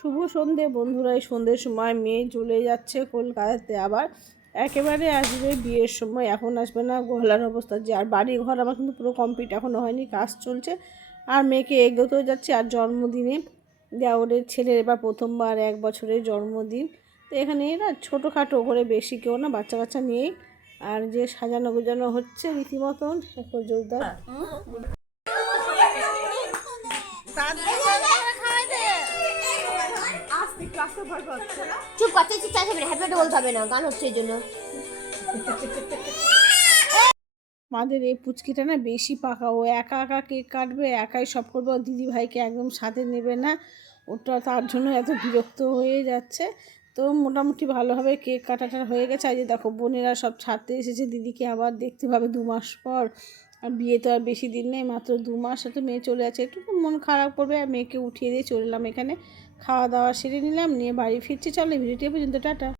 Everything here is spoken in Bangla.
শুভ সন্ধে বন্ধুরা। এই সন্ধ্যের সময় মেয়ে চলে যাচ্ছে কলকাতাতে, আবার একেবারে আসবে বিয়ের সময়। এখন আসবে না, গলার অবস্থা যে। আর বাড়ি ঘর আমার কিন্তু পুরো কমপ্লিট এখনও হয়নি, কাজ চলছে। আর মেয়েকে এগোতেও যাচ্ছে। আর জন্মদিনে দেওরের ছেলের এবার প্রথমবার 1 বছরের জন্মদিন। তো এখানে না ছোটোখাটো করে, বেশি কেউ না, বাচ্চা কাচ্চা নিয়েই। আর যে সাজানো গোজানো হচ্ছে রীতিমতন এখন জোরদার। চুপ করতে চিৎকার হবে না, হ্যাপি বার্থডে বলতে হবে না, গান হচ্ছে এই জন্য। আমাদের এই পুচকিটা না বেশি পাকা, ও একা একা কেক কাটবে, একাই সব করবে, ওর দিদি ভাইকে একদম সাথে নেবে না। ওটা তার জন্য এত বিরক্ত হয়ে যাচ্ছে। তো মোটামুটি ভালোভাবে কেক কাটাটা হয়ে গেছে। আজ দেখো বোনেরা সব ছাড়তে এসেছে, দিদিকে আবার দেখতে পাবে 2 মাস পর। আর বিয়ে তো আর বেশি দিন নেই, মাত্র 2 মাস। তো মেয়ে চলে যাচ্ছে, একটু মন খারাপ করবে। আর মেয়েকে উঠিয়ে দিয়ে চলে এলাম এখানে, খাওয়া দাওয়া সেরে নিলাম, নিয়ে বাড়ি ফিরছি। চলো ভিডিওটি পর্যন্ত, টাটা।